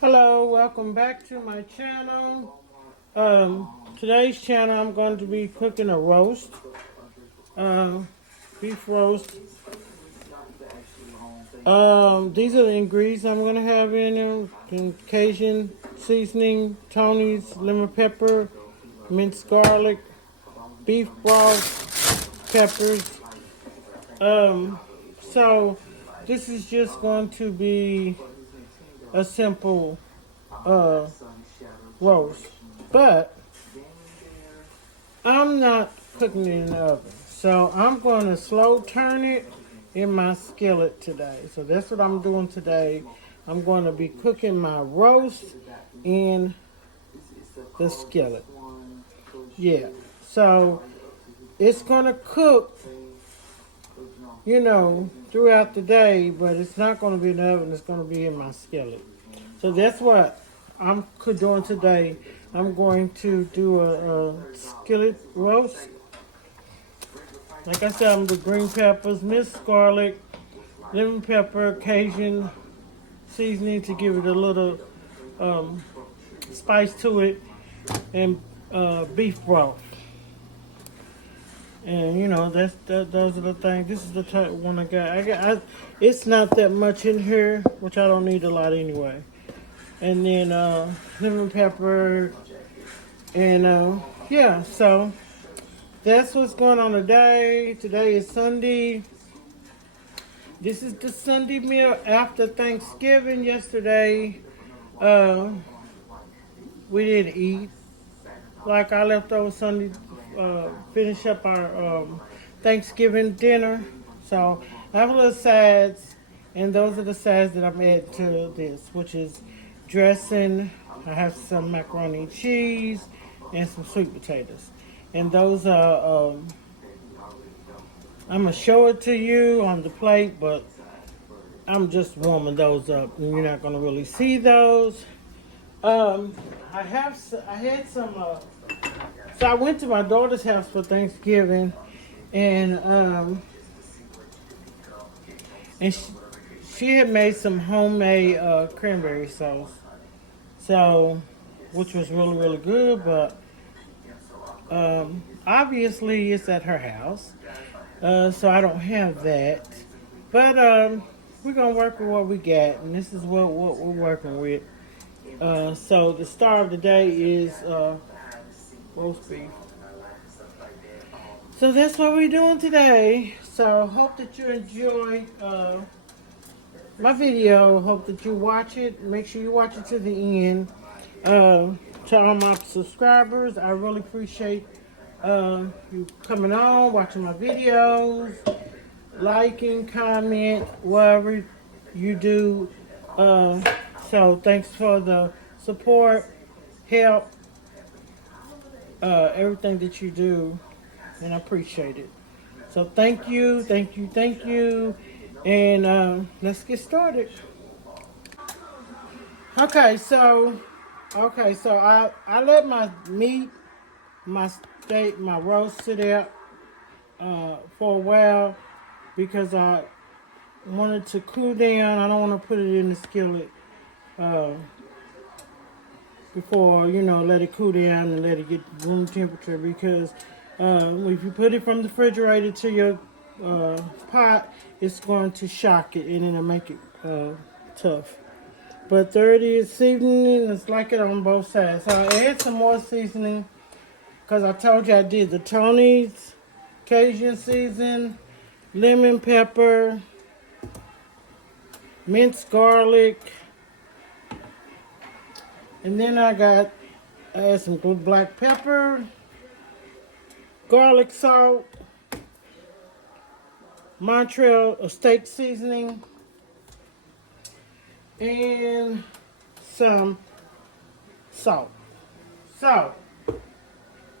Hello, welcome back to my channel. Today's channel I'm going to be cooking a roast, beef roast. These are the ingredients I'm going to have in them: Cajun seasoning, Tony's lemon pepper, minced garlic, beef broth, peppers. So this is just going to be a simple roast, but I'm not cooking it in the oven. So I'm going to slow turn it in my skillet today. So that's what I'm doing today. I'm going to be cooking my roast in the skillet. Yeah. So it's going to cook, throughout the day, but it's not going to be in the oven. It's going to be in my skillet. So that's what I'm doing today. I'm going to do a skillet roast. Like I said, I'm the green peppers, minced garlic, lemon pepper, Cajun seasoning to give it a little spice to it, and beef broth. And those are the things. This is the type one I got. It's not that much in here, which I don't need a lot anyway. And then lemon pepper, and yeah. So that's what's going on today. Today is Sunday. This is the Sunday meal after Thanksgiving. Yesterday, we didn't eat. Like I left over Sunday, finish up our Thanksgiving dinner. So I have a little sides, and those are the sides that I'm adding to this, which is dressing. I have some macaroni and cheese and some sweet potatoes. And those are, I'm going to show it to you on the plate, but I'm just warming those up, and you're not going to really see those. I had some, so I went to my daughter's house for Thanksgiving, and she had made some homemade cranberry sauce, so which was really really good. But obviously it's at her house, so I don't have that. But we're gonna work with what we got, and this is what we're working with. So the star of the day is roast beef. So that's what we're doing today. So hope that you enjoy my video. Hope that you watch it. Make sure you watch it to the end. To all my subscribers, I really appreciate you coming on, watching my videos, liking, comment, whatever you do. So thanks for the support, help, everything that you do, and I appreciate it. So thank you, thank you, thank you, and let's get started. Okay, so I let my meat, my steak, my roast sit out for a while because I wanted to cool down. I don't want to put it in the skillet before, let it cool down and let it get room temperature, because if you put it from the refrigerator to your pot, it's going to shock it and it'll make it tough. But there it is, seasoning. It's like it on both sides. So I add some more seasoning because I told you I did the Tony's Cajun season, lemon pepper, minced garlic, and then I add some black pepper, garlic salt, Montreal steak seasoning, and some salt. So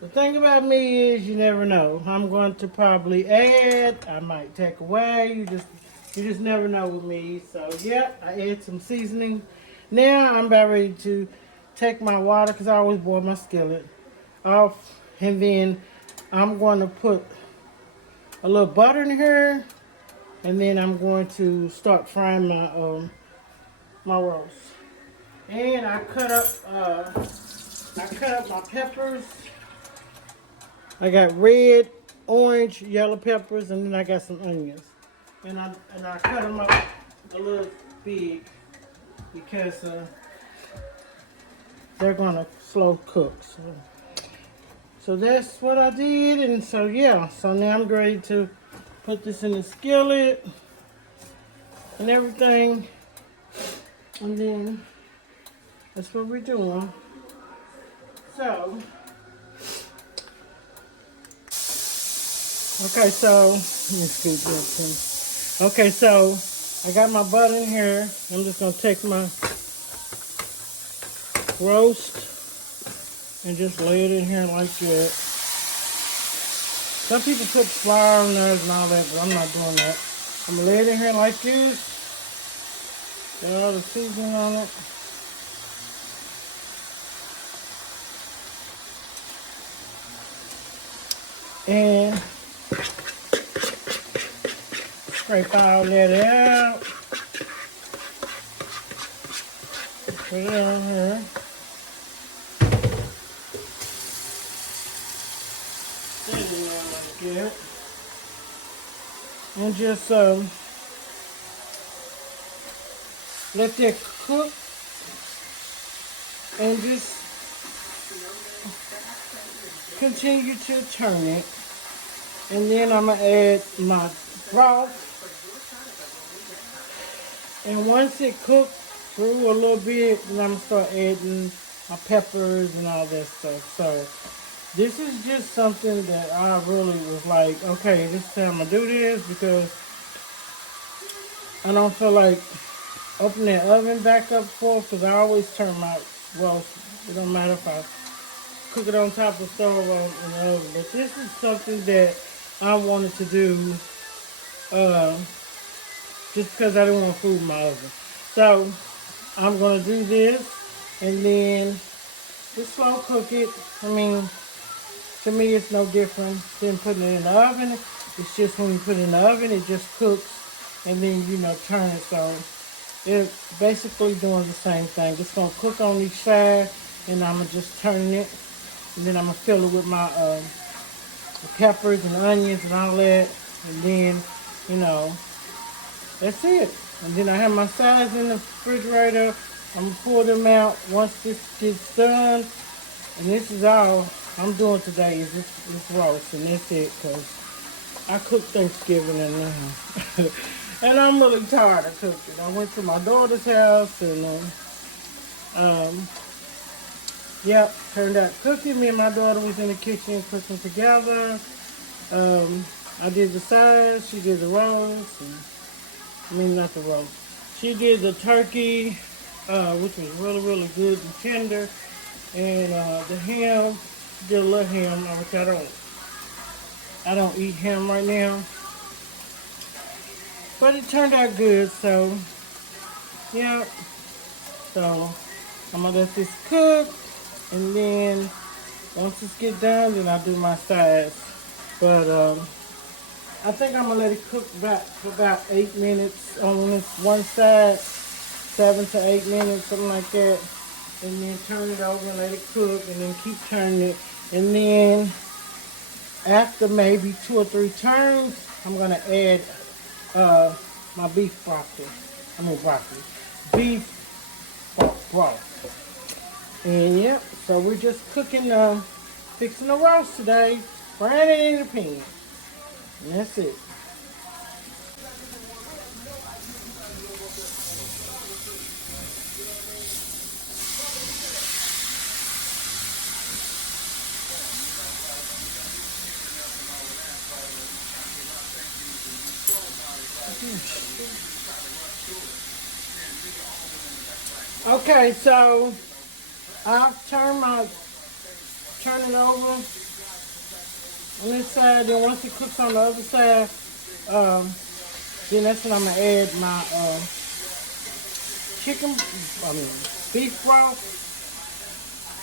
the thing about me is you never know. I'm going to probably add, I might take away. You just never know with me. So yeah, I add some seasoning. Now I'm about ready to take my water, because I always boil my skillet off, and then I'm going to put a little butter in here, and then I'm going to start frying my my roast. And I cut up my peppers. I got red, orange, yellow peppers, and then I got some onions. And I cut them up a little big because they're gonna slow cook. So that's what I did, and so yeah. So now I'm ready to put this in the skillet and everything, and then that's what we're doing. So, okay, so let me scoop that too. Okay, so I got my butter in here. I'm just gonna take my roast and just lay it in here like that. Some people put flour on theirs and all that, but I'm not doing that. I'm gonna lay it in here like this. Got all the seasoning on it. And scrape all that out. Put it on here. Good. And just let that cook, and just continue to turn it. And then I'm gonna add my broth. And once it cooks through a little bit, then I'm gonna start adding my peppers and all that stuff. So this is just something that I really was like, okay, this time I'm gonna do this because I don't feel like opening that oven back up full, because I always turn my roast. It don't matter if I cook it on top of the stove or in the oven. But this is something that I wanted to do just because I didn't want food in my oven. So I'm gonna do this and then just slow cook it. I mean, to me, it's no different than putting it in the oven. It's just when you put it in the oven, it just cooks, and then, you know, turn it. So it's basically doing the same thing. It's going to cook on each side, and I'm going to just turn it. And then I'm going to fill it with my peppers and onions and all that. And then, you know, that's it. And then I have my sides in the refrigerator. I'm going to pull them out once this gets done. And this is all I'm doing today is this roast, and that's it, because I cooked Thanksgiving and and I'm really tired of cooking. I went to my daughter's house, and yep, turned out cooking. Me and my daughter was in the kitchen cooking together. I did the sides, she did the roast, not the roast. She did the turkey, which was really, really good and tender, and the ham. Did a little ham, which I don't eat ham right now, but it turned out good. So yeah, so I'm gonna let this cook, and then once this get done, then I'll do my sides. But I think I'm gonna let it cook for about 8 minutes on this one side, 7 to 8 minutes, something like that. And then turn it over and let it cook, and then keep turning it. And then after maybe 2 or 3 turns, I'm gonna add my beef broccoli. Beef broth. And yep, so we're just cooking, fixing the roast today, frying it in the pan. And that's it. Okay, so I've turn it over on this side. Then once it cooks on the other side, then that's when I'm gonna add my beef broth.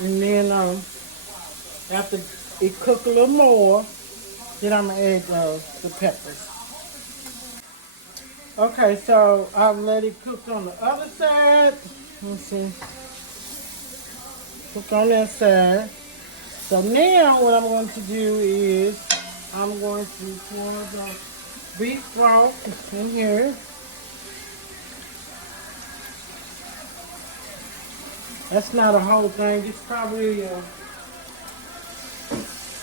And then after it cook a little more, then I'm gonna add the peppers. Okay, so I've let it cook on the other side. Let's see. Cook on that side. So now what I'm going to do is I'm going to pour the beef broth in here. That's not a whole thing. It's probably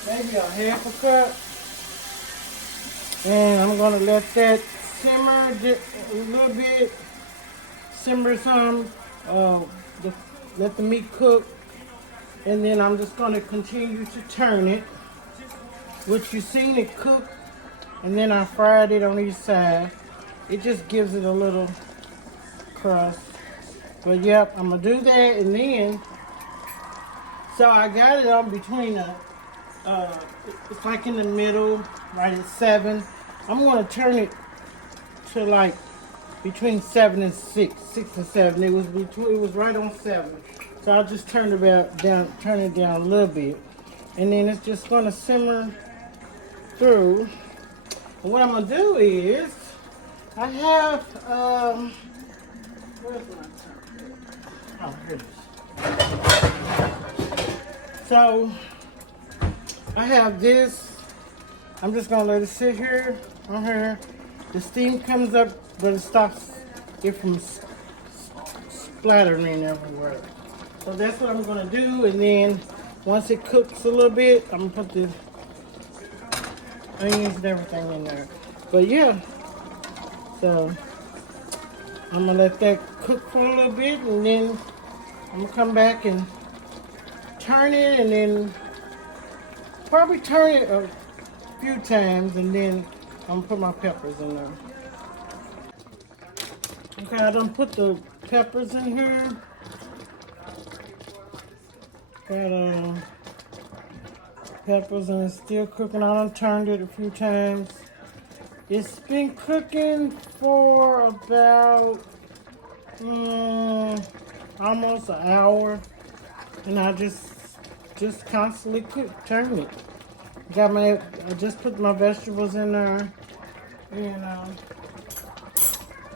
maybe a half a cup. And I'm going to let that simmer a little bit. Simmer some. Let the meat cook. And then I'm just going to continue to turn it. Which you've seen it cook. And then I fried it on each side. It just gives it a little crust. But yep, I'm going to do that. And then, so I got it on between it's like in the middle, right at 7. I'm going to turn it to like between 7 and 6 and 7. It was right on 7. So I'll just turn it down a little bit. And then it's just going to simmer through. And what I'm going to do is, I have, where's my turn? Oh, here it is. So, I have this. I'm just going to let it sit here, on here. The steam comes up, but it stops it from splattering everywhere. So that's what I'm going to do. And then, once it cooks a little bit, I'm going to put the onions and everything in there. But yeah, so I'm gonna let that cook for a little bit, and then I'm gonna come back and turn it, and then probably turn it a few times, and then I'm gonna put my peppers in there. Okay, I done put the peppers in here. Got peppers, and it's still cooking. I done turned it a few times. It's been cooking for about almost an hour, and I just constantly turn it. I just put my vegetables in there, and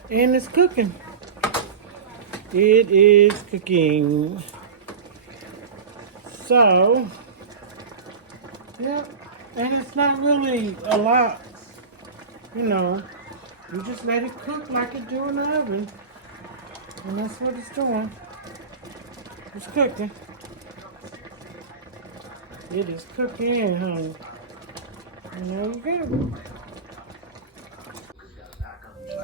it's cooking. It is cooking. So, yeah, and it's not really a lot. You know, you just let it cook like it do in the oven. And that's what it's doing. It's cooking. It is cooking, honey. And there you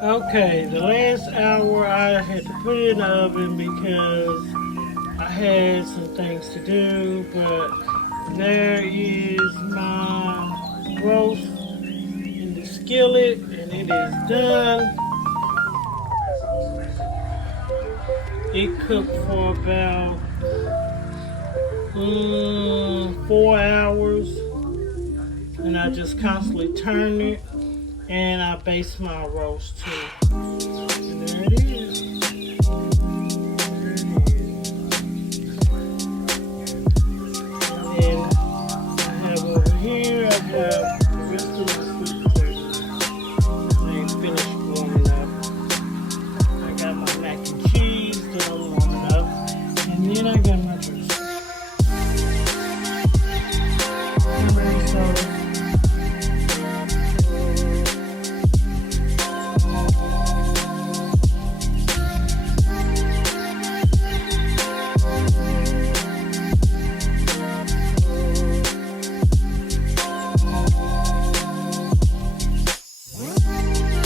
go. Okay, the last hour I had to put it in the oven because I had some things to do, but there is my roast in the skillet, and it is done. It cooked for about 4 hours, and I just constantly turn it, and I baste my roast too.